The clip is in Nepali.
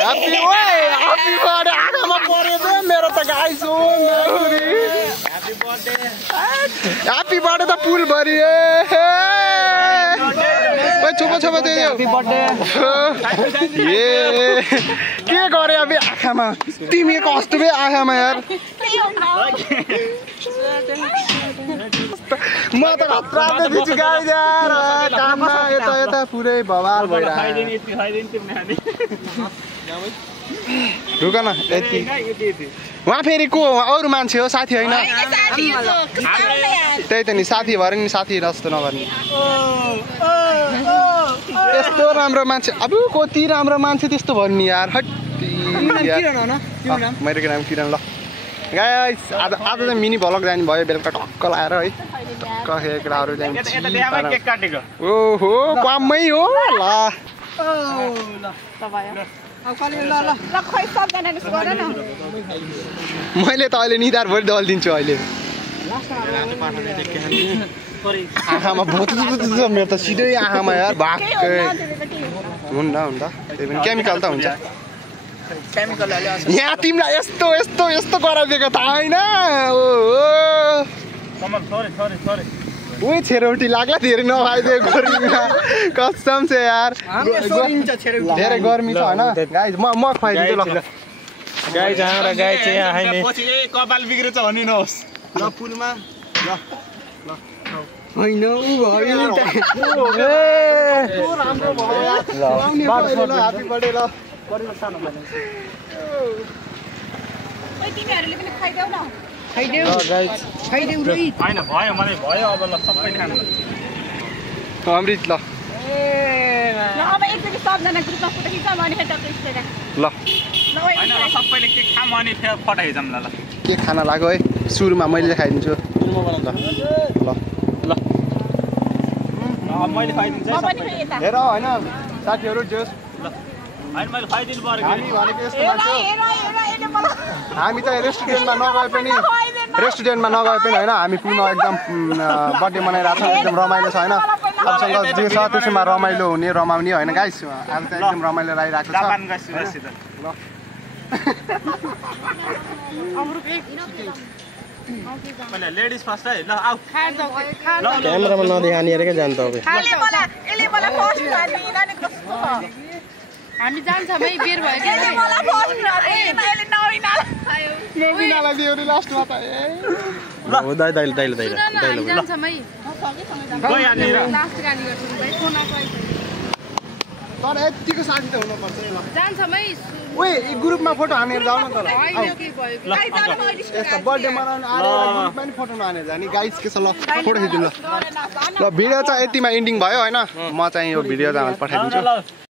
Happy birthday आगामा पर्यो बे मेरो त गाइस हो Happy birthday त पुल भरि ओइ छोपो दे Happy birthday के गरे अब आँखामा तिमी कस्तो बे आँखामा यार म त खतरा बिच गाइस यार काममा यता पुरै बवाल भइरहेको रुक न यति वहाँ फेरि को अरु मान्छे हो साथी हैन त्यही त नि साथी भएर नि साथी जस्तो नगर्ने यस्तो राम्रो मान्छे अब कति राम्रो मान्छे त्यस्तो भन्नु यार हट मेरो नाम किरण ल गाइस आज त मिनी भ्लग जाने भयो बेलुका टक्क लाएर है टक्क केटाहरु जान्छ ओहो काममै हो ल मैले त अहिले निधार भरि दलिदिन्छु अहिले आँखामा भोत मेरो त सिधै आँखामा यार भाक्कै हुन्न त्यही पनि केमिकल त हुन्छ यहाँ तिमीलाई यस्तो गराइदिएको त होइन ओइ छेरोटी लाग्ला धेरै नखाइदियो गर्मीमा कसम छ यार धेरै गर्मी छ हैन गाइस म खुवाइदिन्छु ल गाइस हाम्रो गाई चाहिँ यहाँ हैन पछि कपाल बिग्रेछ भन्नु नहोस् ल पुलमा ल हैन उ भयो नि त राम्रो भयो ल ह्यापी बर्थडे ल परिवर्तन भन्नु ओइ तिमीहरुले पनि खाइदेऊ न खाइदेऊ गाइस खाइदेऊ रे हैन भयो मलाई भयो अब ल सबै खानु अमृत ल ल अब एकचोटी सबजना ग्रुपमा फोटो खिचाम अनि फेरि तपाईँ स्टेटस ल हैन ल सबैले के खाम अनि फेरि फोटो खिचाम ल के खाना लाग्यो है सुरुमा मैले खाइदिन्छु ल मैले खाइदिन्छु है सबै हेर हैन साथीहरु जोस ल हैन मैले खाइदिनु पर्यो हामी भनेको यस्तो मान्छे हामी त रेस्टुरेन्टमा नगए पनि हैन हामी पुलमा एकदम बर्थडे मनाइरहेको छौं एकदम रमाइलो छ हैन सबसँग जे छ त्यसमा रमाइलो हुने रमाउने हैन गाइस आज त एकदम रमाइलो लागिरहेको छ जापान गाइस ल अमरुक एक मैले लेडीज फर्स्ट है ल आउ क्यामेरामा नदेखानी अरे के जान त अब एले मलाई फर्स्ट हाल्दिन नि कस्तो हामी जान्छ भाइ बेर भयो के एले मलाई फर्स्ट एले नविनाला दियो नि लास्टमा त ल दाइ जान्छ भाइ गइ हाल्ने र लास्ट गाडी गर्छु भाइ फोनमा गइ तर यतिको साथी त हुनु पर्छ ल जान्छ भाइ ओए एक ग्रुपमा फोटो हानेर जाऊ न त ल यस्तो बर्थडे मनाउन आएर ग्रुपमा नि फोटो नहानेर जानी गाइस के छ ल फोटो खिच्दिनु ल भिडियो चाहिँ यतिमा एन्डिङ भयो हैन म चाहिँ यो भिडियो चाहिँ पठाइदिन्छु